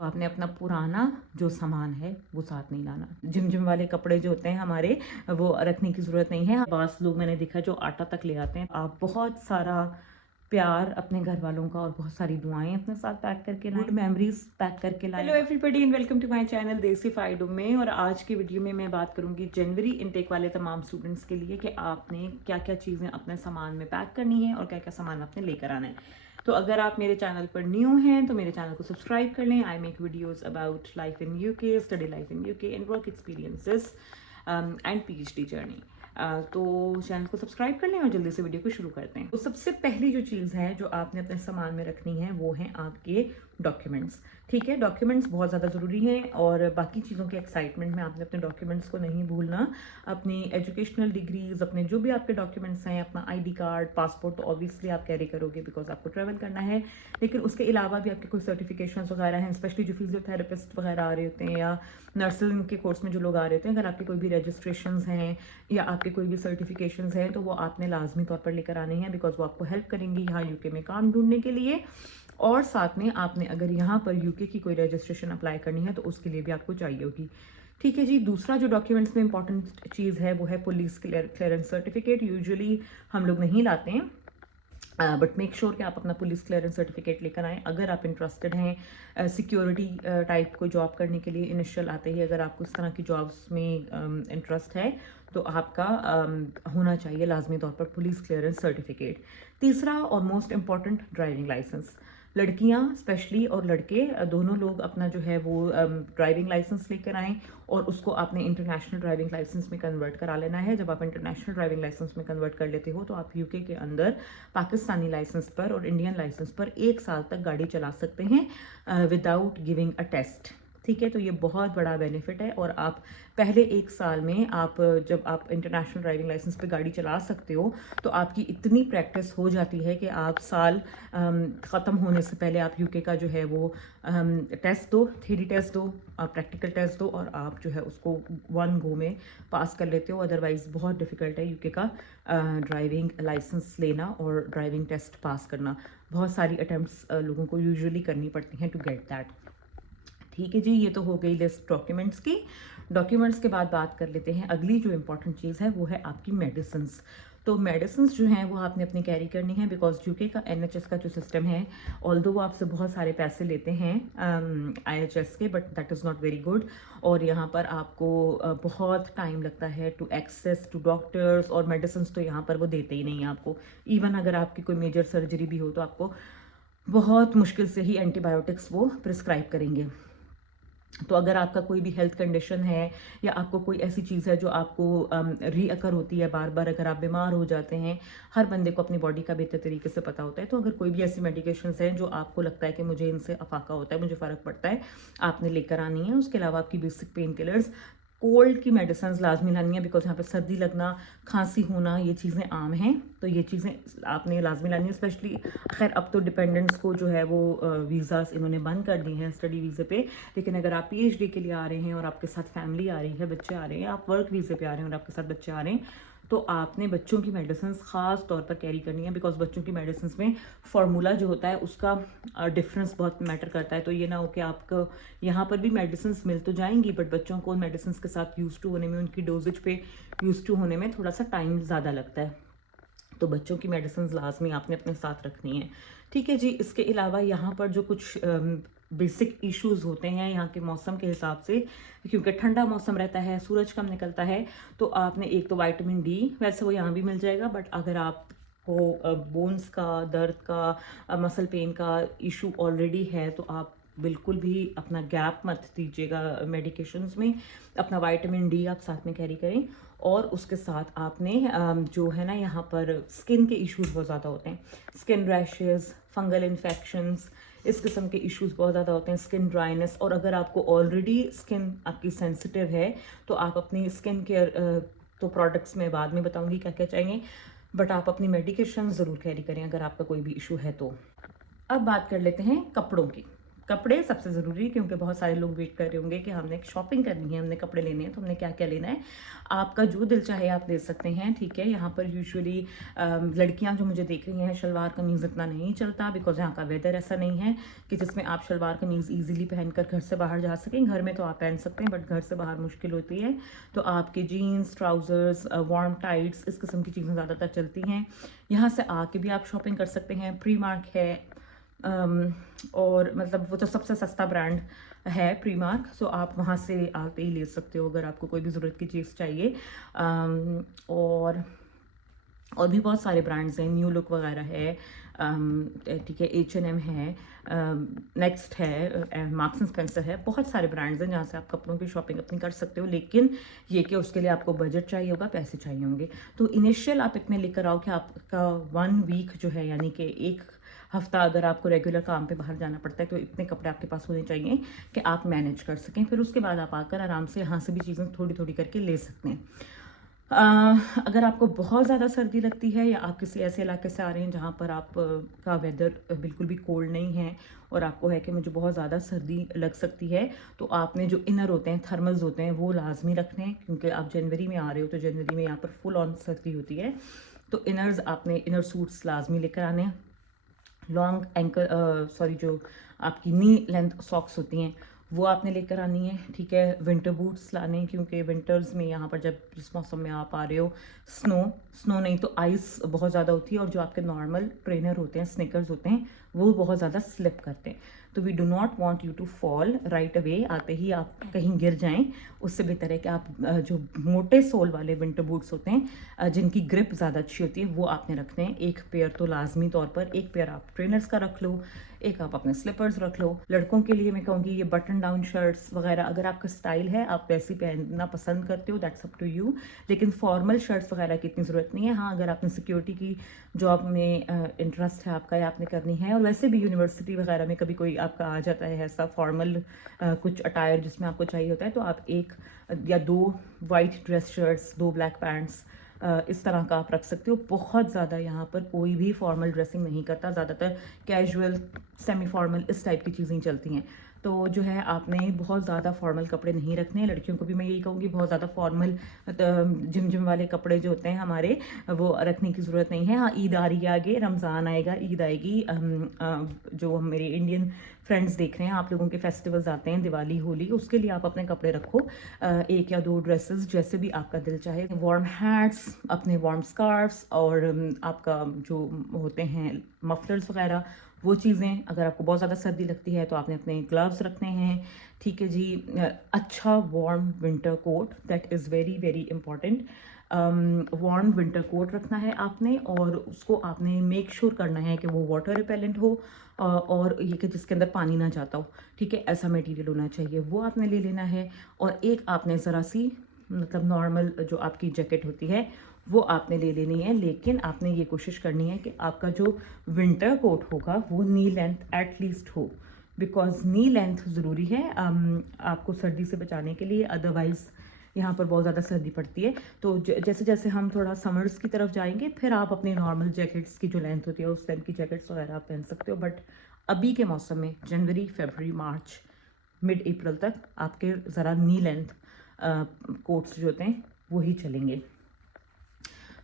आपने अपना पुराना जो सामान है वो साथ नहीं लाना। जिम वाले कपड़े जो होते हैं हमारे, वो रखने की ज़रूरत नहीं है। बास लोग मैंने देखा जो आटा तक ले आते हैं। आप बहुत सारा प्यार अपने घर वालों का और बहुत सारी दुआएं अपने साथ पैक करके लाएं, गुड मेमोरीज पैक करके लाएं। Hello everybody and welcome to my channel Desi Fido में। और आज की वीडियो में मैं बात करूंगी जनवरी इनटेक वाले तमाम स्टूडेंट्स के लिए कि आपने क्या क्या चीज़ें अपने सामान में पैक करनी है और क्या क्या सामान आपने लेकर आना है। तो अगर आप मेरे चैनल पर न्यू हैं तो मेरे चैनल को सब्सक्राइब कर लें। I make videos about life in UK, study life in UK and work experiences and PhD journey. तो चैनल को सब्सक्राइब कर लें और जल्दी से वीडियो को शुरू करते हैं। तो सबसे पहली जो चीज़ है जो आपने अपने सामान में रखनी है वो है आपके डॉक्यूमेंट्स। ठीक है, डॉक्यूमेंट्स बहुत ज़्यादा ज़रूरी हैं और बाकी चीज़ों के एक्साइटमेंट में आपने अपने डॉक्यूमेंट्स को नहीं भूलना। अपनी एजुकेशनल डिग्रीज, अपने जो भी आपके डॉक्यूमेंट्स हैं, अपना आईडी कार्ड, पासपोर्ट तो ऑब्वियसली आप कैरी करोगे बिकॉज आपको ट्रैवल करना है। लेकिन उसके अलावा भी आपके कोई सर्टिफिकेशन वगैरह हैं, स्पेशली जो फिजियोथेरेपिस्ट वगैरह आ रहे होते हैं या नर्सिंग के कोर्स में जो लोग आ रहे होते हैं, अगर आपके कोई भी रजिस्ट्रेशंस हैं या आपके कोई भी सर्टिफिकेशंस हैं तो वो आपने लाजमी तौर पर लेकर आने हैं बिकॉज वो आपको हेल्प करेंगी यहाँ यूके में काम ढूंढने के लिए। और साथ में आपने अगर यहाँ पर यूके की कोई रजिस्ट्रेशन अप्लाई करनी है तो उसके लिए भी आपको चाहिए होगी। ठीक है जी। दूसरा जो डॉक्यूमेंट्स में इंपॉर्टेंट चीज़ है वो है पुलिस क्लियरेंस सर्टिफिकेट। यूजुअली हम लोग नहीं लाते हैं, बट मेक श्योर कि आप अपना पुलिस क्लियरेंस सर्टिफिकेट लेकर आएँ। अगर आप इंटरेस्टेड हैं सिक्योरिटी टाइप को जॉब करने के लिए, इनिशियल आते ही अगर आपको इस तरह की जॉब्स में इंटरेस्ट है तो आपका होना चाहिए लाजमी तौर पर पुलिस क्लियरेंस सर्टिफिकेट। तीसरा और मोस्ट इम्पॉर्टेंट, ड्राइविंग लाइसेंस। लड़कियां स्पेशली और लड़के दोनों लोग अपना जो है वो ड्राइविंग लाइसेंस लेकर आएँ और उसको आपने इंटरनेशनल ड्राइविंग लाइसेंस में कन्वर्ट करा लेना है। जब आप इंटरनेशनल ड्राइविंग लाइसेंस में कन्वर्ट कर लेते हो तो आप यूके के अंदर पाकिस्तानी लाइसेंस पर और इंडियन लाइसेंस पर 1 साल तक गाड़ी चला सकते हैं विदाउट गिविंग अ टेस्ट। ठीक है, तो ये बहुत बड़ा बेनिफिट है। और आप पहले 1 साल में आप जब आप इंटरनेशनल ड्राइविंग लाइसेंस पे गाड़ी चला सकते हो तो आपकी इतनी प्रैक्टिस हो जाती है कि आप साल ख़त्म होने से पहले आप यूके का जो है वो टेस्ट दो, थ्योरी टेस्ट दो, प्रैक्टिकल टेस्ट दो और आप जो है उसको 1 गो में पास कर लेते हो। अदरवाइज़ बहुत डिफ़िकल्ट है यूके का ड्राइविंग लाइसेंस लेना और ड्राइविंग टेस्ट पास करना। बहुत सारी अटैम्प्ट्स लोगों को यूजुअली करनी पड़ती हैं टू गेट दैट। ठीक है जी, ये तो हो गई लिस्ट डॉक्यूमेंट्स की। डॉक्यूमेंट्स के बाद बात कर लेते हैं अगली जो इंपॉर्टेंट चीज़ है वो है आपकी मेडिसिन्स। तो मेडिसिन्स जो हैं वो आपने अपनी कैरी करनी है बिकॉज यूके का NHS का जो सिस्टम है, ऑल्दो वो आपसे बहुत सारे पैसे लेते हैं IHS के, but that is not very good. और यहाँ पर आपको बहुत टाइम लगता है टू एक्सेस टू डॉक्टर्स, और मेडिसिन्स तो यहाँ पर वो देते ही नहीं हैं आपको। इवन अगर आपकी कोई मेजर सर्जरी भी हो तो आपको बहुत मुश्किल से ही एंटीबायोटिक्स वो प्रिस्क्राइब करेंगे। तो अगर आपका कोई भी हेल्थ कंडीशन है या आपको कोई ऐसी चीज़ है जो आपको रीअकर होती है बार बार, अगर आप बीमार हो जाते हैं, हर बंदे को अपनी बॉडी का बेहतर तरीके से पता होता है, तो अगर कोई भी ऐसी मेडिकेशंस हैं जो आपको लगता है कि मुझे इनसे अफाका होता है, मुझे फ़र्क पड़ता है, आपने लेकर आनी है। उसके अलावा आपकी बेसिक पेन किलर्स, कोल्ड की मेडिसिन लाजमी लानी है बिकॉज यहाँ पे सर्दी लगना, खांसी होना, ये चीज़ें आम हैं, तो ये चीज़ें आपने लाजमी लानी है। स्पेशली खैर अब तो डिपेंडेंट्स को जो है वो वीज़ास इन्होंने बंद कर दी हैं स्टडी वीज़े पे, लेकिन अगर आप PhD के लिए आ रहे हैं और आपके साथ फैमिली आ रही है, बच्चे आ रहे हैं, आप वर्क वीज़े पे आ रहे हैं और आपके साथ बच्चे आ रहे हैं, तो आपने बच्चों की मेडिसिन ख़ास तौर पर कैरी करनी है बिकॉज बच्चों की मेडिसिन में फार्मूला जो होता है उसका डिफरेंस बहुत मैटर करता है। तो ये ना हो कि आपको यहाँ पर भी मेडिसिन मिल तो जाएंगी बट बच्चों को मेडिसिन के साथ यूज टू होने में, उनकी डोजेज पे यूज टू होने में थोड़ा सा टाइम ज़्यादा लगता है। तो बच्चों की मेडिसिन लाजमी आपने अपने साथ रखनी है। ठीक है जी। इसके अलावा यहाँ पर जो कुछ बेसिक इश्यूज होते हैं यहाँ के मौसम के हिसाब से, क्योंकि ठंडा मौसम रहता है, सूरज कम निकलता है, तो आपने एक तो विटामिन D, वैसे वो यहाँ भी मिल जाएगा, बट अगर आपको बोन्स का दर्द का, मसल पेन का इशू ऑलरेडी है तो आप बिल्कुल भी अपना गैप मत दीजिएगा मेडिकेशंस में। अपना विटामिन D आप साथ में कैरी करें। और उसके साथ आपने जो है ना, यहाँ पर स्किन के इश्यूज बहुत ज़्यादा होते हैं, स्किन रैशेस, फंगल इन्फेक्शंस, इस किस्म के इश्यूज बहुत ज़्यादा होते हैं, स्किन ड्राइनेस। और अगर आपको ऑलरेडी स्किन आपकी सेंसिटिव है तो आप अपनी स्किन केयर तो प्रोडक्ट्स में बाद में बताऊंगी क्या क्या चाहिए, बट आप अपनी मेडिकेशन ज़रूर कैरी करें अगर आपका कोई भी इशू है तो। अब बात कर लेते हैं कपड़ों की। कपड़े सबसे ज़रूरी, क्योंकि बहुत सारे लोग वेट कर रहे होंगे कि हमने शॉपिंग करनी है, हमने कपड़े लेने हैं, तो हमने क्या क्या लेना है। आपका जो दिल चाहे आप ले सकते हैं, ठीक है। यहाँ पर यूजुअली लड़कियां जो मुझे देख रही हैं, शलवार कमीज़ इतना नहीं चलता, बिकॉज यहाँ का वेदर ऐसा नहीं है कि जिसमें आप शलवार कमीज़ ईजिली पहनकर घर से बाहर जा सकें। घर में तो आप पहन सकते हैं, बट घर से बाहर मुश्किल होती है। तो आपके जीन्स, ट्राउज़र्स, वार्म टाइट्स, इस किस्म की चीज़ें ज़्यादातर चलती हैं। यहाँ से आके भी आप शॉपिंग कर सकते हैं। प्रीमार्क है, और मतलब वो तो सबसे सस्ता ब्रांड है प्रीमार्क, सो आप वहाँ से आते ही ले सकते हो अगर आपको कोई भी ज़रूरत की चीज़ चाहिए। और भी बहुत सारे ब्रांड्स हैं, न्यू लुक वगैरह है, ठीक है, H&M है, नेक्स्ट है, मार्क्स एंड स्पेंसर है। बहुत सारे ब्रांड्स हैं जहाँ से आप कपड़ों की शॉपिंग अपनी कर सकते हो, लेकिन ये कि उसके लिए आपको बजट चाहिए होगा, पैसे चाहिए होंगे। तो इनिशियल आप इतने लेकर आओ कि आपका 1 वीक जो है, यानी कि एक हफ्ता अगर आपको रेगुलर काम पे बाहर जाना पड़ता है, तो इतने कपड़े आपके पास होने चाहिए कि आप मैनेज कर सकें। फिर उसके बाद आप आकर आराम से यहाँ से भी चीज़ें थोड़ी थोड़ी करके ले सकते हैं। अगर आपको बहुत ज़्यादा सर्दी लगती है, या आप किसी ऐसे इलाके से आ रहे हैं जहाँ पर आप का वेदर बिल्कुल भी कोल्ड नहीं है, और आपको है कि मुझे बहुत ज़्यादा सर्दी लग सकती है, तो आपने जो इनर होते हैं, थर्मल्स होते हैं, वो लाजमी रखने हैं, क्योंकि आप जनवरी में आ रहे हो, तो जनवरी में यहाँ पर फुल ऑन सर्दी होती है। तो इनर्स आपने, इनर सूट्स लाजमी लेकर आने हैं। लॉन्ग एंकल जो आपकी नी लेंथ सॉक्स होती हैं, वो आपने लेकर आनी है, ठीक है। विंटर बूट्स लाने हैं, क्योंकि विंटर्स में यहाँ पर जब जिस मौसम में आप आ रहे हो, स्नो नहीं तो आइस बहुत ज़्यादा होती है, और जो आपके नॉर्मल ट्रेनर होते हैं, स्निकर्स होते हैं, वो बहुत ज़्यादा स्लिप करते हैं। तो we do not want you to fall right away, आते ही आप कहीं गिर जाएं। उससे बेहतर है कि आप जो मोटे सोल वाले विंटर बूट्स होते हैं, जिनकी ग्रिप ज़्यादा अच्छी होती है, वो आपने रखने हैं। एक पेयर तो लाजमी तौर पर, एक पेयर आप ट्रेनर्स का रख लो, एक आप अपने स्लीपर्स रख लो। लड़कों के लिए मैं कहूँगी ये बटन डाउन शर्ट्स वगैरह, अगर आपका स्टाइल है, आप वैसी पहनना पसंद करते हो, दैट्स अप टू यू। लेकिन फॉर्मल शर्ट्स वगैरह की इतनी ज़रूरत नहीं है। हाँ, अगर आपने सिक्योरिटी की जॉब में इंटरेस्ट है आपका, या आपने करनी है, और वैसे भी यूनिवर्सिटी वगैरह में कभी कोई आपका आ जाता है ऐसा फॉर्मल कुछ अटायर जिसमें आपको चाहिए होता है, तो आप 1 या 2 white dress shirts, 2 black pants, इस तरह का आप रख सकते हो। बहुत ज़्यादा यहाँ पर कोई भी फॉर्मल ड्रेसिंग नहीं करता, ज़्यादातर कैजुअल, सेमी फॉर्मल, इस टाइप की चीज़ें चलती हैं। तो जो है आपने बहुत ज़्यादा फॉर्मल कपड़े नहीं रखने हैं। लड़कियों को भी मैं यही कहूँगी, बहुत ज़्यादा फॉर्मल जिम वाले कपड़े जो होते हैं हमारे, वो रखने की ज़रूरत नहीं है। हाँ, ईद आ रही है, आगे रमज़ान आएगा, ईद आएगी, जो हम मेरे इंडियन फ्रेंड्स देख रहे हैं, आप लोगों के फेस्टिवल्स आते हैं, दिवाली, होली, उसके लिए आप अपने कपड़े रखो, 1 या 2 ड्रेसेस, जैसे भी आपका दिल चाहे। वार्म हैट्स, अपने वार्म स्कार्फ्स, और आपका जो होते हैं मफलर्स वगैरह, वो चीज़ें। अगर आपको बहुत ज़्यादा सर्दी लगती है, तो आपने अपने ग्लव्स रखने हैं, ठीक है जी। अच्छा warm winter coat, that is very very important. Warm winter coat रखना है आपने, और उसको आपने मेक श्योर करना है कि वो वाटर रिपेलेंट हो, और ये कि जिसके अंदर पानी ना जाता हो, ठीक है, ऐसा मटेरियल होना चाहिए, वो आपने ले लेना है। और एक आपने ज़रा सी मतलब नॉर्मल जो आपकी जैकेट होती है, वो आपने ले लेनी है, लेकिन आपने ये कोशिश करनी है कि आपका जो विंटर कोट होगा वो नी लेंथ एटलीस्ट हो, बिकॉज नी लेंथ ज़रूरी है आपको सर्दी से बचाने के लिए। अदरवाइज़ यहाँ पर बहुत ज़्यादा सर्दी पड़ती है। तो जैसे जैसे हम थोड़ा समर्स की तरफ जाएंगे, फिर आप अपनी नॉर्मल जैकेट्स की जो लेंथ होती है, उस टाइप की जैकेट्स वगैरह आप पहन सकते हो। बट अभी के मौसम में जनवरी, फरवरी, मार्च, मिड अप्रैल तक आपके ज़रा नी लेंथ कोट्स जो होते हैं वही चलेंगे।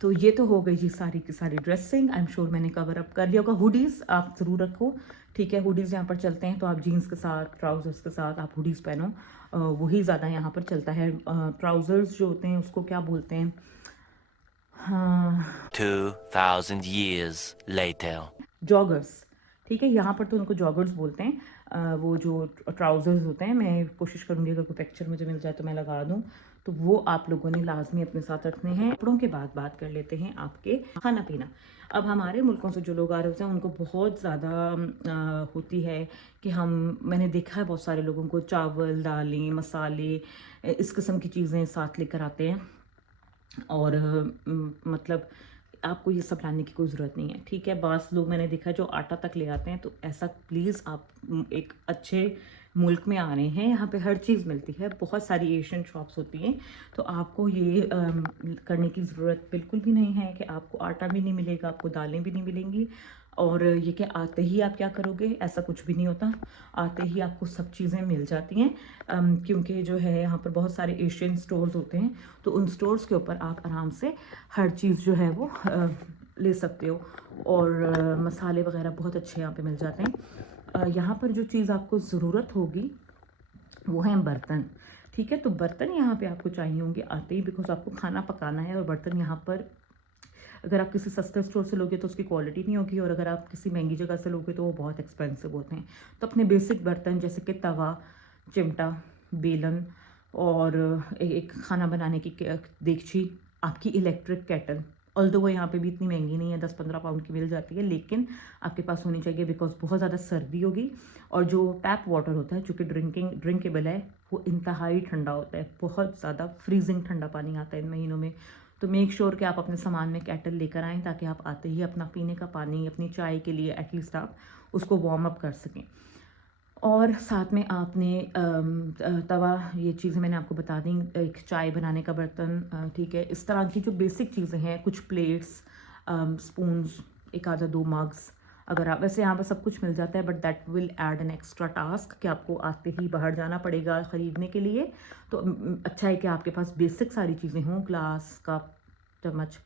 तो ये तो हो गई जी सारी की सारी ड्रेसिंग। आई एम श्योर मैंने कवर अप कर लिया होगा। हुडीज़ आप ज़रूर रखो, ठीक है। हुडीज़ यहाँ पर चलते हैं, तो आप जीन्स के साथ, ट्राउज़र्स के साथ आप हुडीज़ पहनो, वही ज़्यादा यहाँ पर चलता है। ट्राउज़र्स जो होते हैं उसको क्या बोलते हैं, हाँ, 2000 years later. जॉगर्स, ठीक है। यहाँ पर तो उनको जॉगर्स बोलते हैं। वो जो ट्राउज़र्स होते हैं, मैं कोशिश करूँगी अगर कोई पिक्चर मुझे मिल जाए तो मैं लगा दूँ, तो वो आप लोगों ने लाजमी अपने साथ रखने हैं। कपड़ों के बाद बात कर लेते हैं आपके खाना पीना। अब हमारे मुल्कों से जो लोग आ रहे होते हैं, उनको बहुत ज़्यादा होती है कि मैंने देखा है बहुत सारे लोगों को चावल, दालें, मसाले, इस किस्म की चीज़ें साथ लेकर आते हैं, और मतलब आपको ये सब लाने की कोई ज़रूरत नहीं है, ठीक है। बास लोग मैंने देखा जो आटा तक ले आते हैं, तो ऐसा प्लीज़, आप एक अच्छे मुल्क में आ रहे हैं, यहाँ पे हर चीज़ मिलती है, बहुत सारी एशियन शॉप्स होती हैं, तो आपको ये करने की ज़रूरत बिल्कुल भी नहीं है कि आपको आटा भी नहीं मिलेगा, आपको दालें भी नहीं मिलेंगी, और ये कि आते ही आप क्या करोगे, ऐसा कुछ भी नहीं होता। आते ही आपको सब चीज़ें मिल जाती हैं, क्योंकि जो है यहाँ पर बहुत सारे एशियन स्टोर्स होते हैं, तो उन स्टोर्स के ऊपर आप आराम से हर चीज़ जो है वो ले सकते हो। और मसाले वगैरह बहुत अच्छे यहाँ पे मिल जाते हैं। यहाँ पर जो चीज़ आपको ज़रूरत होगी वो है बर्तन, ठीक है। तो बर्तन यहाँ पे आपको चाहिए होंगे आते ही, बिकॉज आपको खाना पकाना है। और बर्तन यहाँ पर अगर आप किसी सस्ते स्टोर से लोगे तो उसकी क्वालिटी नहीं होगी, और अगर आप किसी महंगी जगह से लोगे तो वो बहुत एक्सपेंसिव होते हैं। तो अपने बेसिक बर्तन जैसे कि तवा, चिमटा, बेलन और एक खाना बनाने की देगची, आपकी इलेक्ट्रिक केटल, ऑल्दो वो यहाँ पे भी इतनी महंगी नहीं है, 10-15 पाउंड की मिल जाती है, लेकिन आपके पास होनी चाहिए, बिकॉज बहुत ज़्यादा सर्दी होगी। और जो टैप वाटर होता है जो कि ड्रिंकेबल है, वो इंतहाई ठंडा होता है, बहुत ज़्यादा फ्रीजिंग ठंडा पानी आता है इन महीनों में। तो मेक श्योर कि आप अपने सामान में केटल लेकर आएँ, ताकि आप आते ही अपना पीने का पानी, अपनी चाय के लिए एटलीस्ट आप उसको वार्म अप कर सकें। और साथ में आपने तवा, ये चीज़ें मैंने आपको बता दी, एक चाय बनाने का बर्तन, ठीक है। इस तरह की जो बेसिक चीज़ें हैं, कुछ प्लेट्स, स्पून्स, एक आधा 2 मग्स, अगर आप, वैसे यहाँ पर सब कुछ मिल जाता है, but that will add an extra task कि आपको आते ही बाहर जाना पड़ेगा ख़रीदने के लिए। तो अच्छा है कि आपके पास बेसिक सारी चीज़ें हों, ग्लास, कप, चम्मच,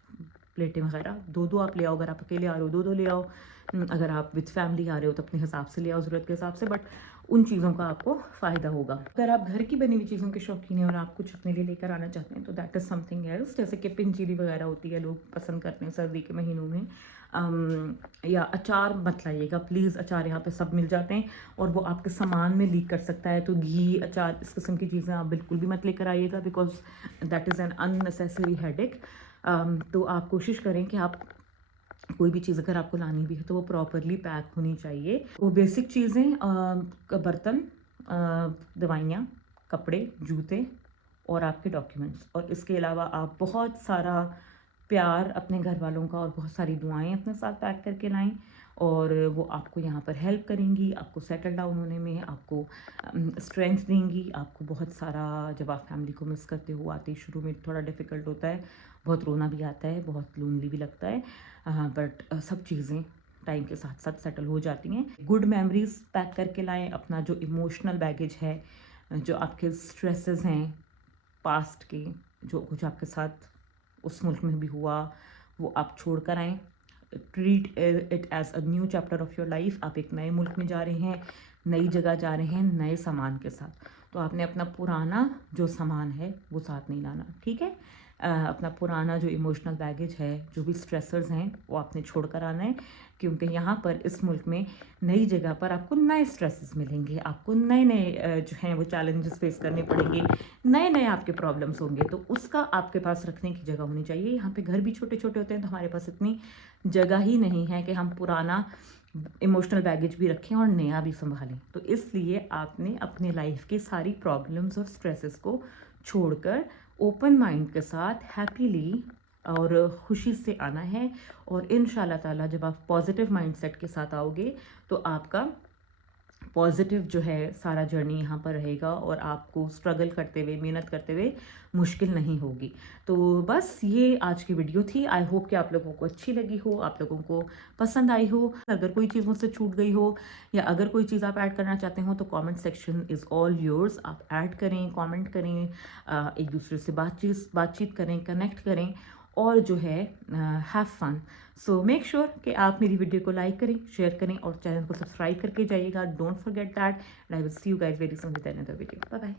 प्लेटें वगैरह। 2-2 आप ले आओ, अगर आप अकेले आ रहे हो 2-2 ले आओ, अगर आप विद फैमिली आ रहे हो तो अपने हिसाब से ले आओ, ज़रूरत के हिसाब से, बट उन चीज़ों का आपको फ़ायदा होगा। अगर आप घर की बनी हुई चीज़ों के शौकीन हैं और आप कुछ अपने लिए लेकर आना चाहते हैं तो दैट इज़ समथिंग एल्स, जैसे कि पिंजीरी वगैरह होती है, लोग पसंद करते हैं सर्दी के महीनों में। या अचार मत लाइएगा प्लीज़, अचार यहाँ पे सब मिल जाते हैं और वो आपके सामान में लीक कर सकता है। तो घी, अचार, इस किस्म की चीज़ें आप बिल्कुल भी मत लेकर आइएगा, because that is an unnecessary headache. तो आप कोशिश करें कि आप कोई भी चीज़ अगर आपको लानी भी है तो वो प्रॉपरली पैक होनी चाहिए। वो बेसिक चीज़ें, बर्तन, दवाइयाँ, कपड़े, जूते और आपके डॉक्यूमेंट्स। और इसके अलावा आप बहुत सारा प्यार अपने घर वालों का और बहुत सारी दुआएं अपने साथ पैक करके लाएं, और वो आपको यहाँ पर हेल्प करेंगी, आपको सेटल डाउन होने में, आपको स्ट्रेंथ देंगी, आपको बहुत सारा। जब आप फैमिली को मिस करते हो, आते ही शुरू में थोड़ा डिफ़िकल्ट होता है, बहुत रोना भी आता है, बहुत लोनली भी लगता है, बट सब चीज़ें टाइम के साथ साथ सेटल हो जाती हैं। गुड मेमोरीज पैक करके लाएं, अपना जो इमोशनल बैगेज है, जो आपके स्ट्रेसेस हैं पास्ट के, जो कुछ आपके साथ उस मुल्क में भी हुआ, वो आप छोड़ कर आएँ। Treat it as a new chapter of your life. आप एक नए मुल्क में जा रहे हैं, नई जगह जा रहे हैं, नए सामान के साथ, तो आपने अपना पुराना जो सामान है वो साथ नहीं लाना, ठीक है। अपना पुराना जो इमोशनल बैगेज है, जो भी स्ट्रेसर्स हैं, वो आपने छोड़ कर आना है, क्योंकि यहाँ पर इस मुल्क में नई जगह पर आपको नए स्ट्रेसेस मिलेंगे, आपको नए नए जो हैं वो चैलेंजेस फेस करने पड़ेंगे, नए नए आपके प्रॉब्लम्स होंगे, तो उसका आपके पास रखने की जगह होनी चाहिए। यहाँ पे घर भी छोटे छोटे होते हैं, तो हमारे पास इतनी जगह ही नहीं है कि हम पुराना इमोशनल बैगेज भी रखें और नया भी संभालें। तो इसलिए आपने अपने लाइफ के सारी प्रॉब्लम्स और स्ट्रेसेस को छोड़कर ओपन माइंड के साथ हैप्पीली और खुशी से आना है। और इंशाल्लाह ताला जब आप पॉजिटिव माइंडसेट के साथ आओगे तो आपका पॉजिटिव जो है सारा जर्नी यहाँ पर रहेगा, और आपको स्ट्रगल करते हुए, मेहनत करते हुए मुश्किल नहीं होगी। तो बस ये आज की वीडियो थी। आई होप कि आप लोगों को अच्छी लगी हो, आप लोगों को पसंद आई हो। अगर कोई चीज़ मुझसे छूट गई हो या अगर कोई चीज़ आप ऐड करना चाहते हो तो comment section is all yours. आप ऐड करें, कमेंट करें, एक दूसरे से बातचीत करें, कनेक्ट करें, और जो है have fun. So make sure कि आप मेरी वीडियो को लाइक करें, शेयर करें और चैनल को सब्सक्राइब करके जाइएगा। Don't forget that, and I will see you guys very soon with another video. Bye bye.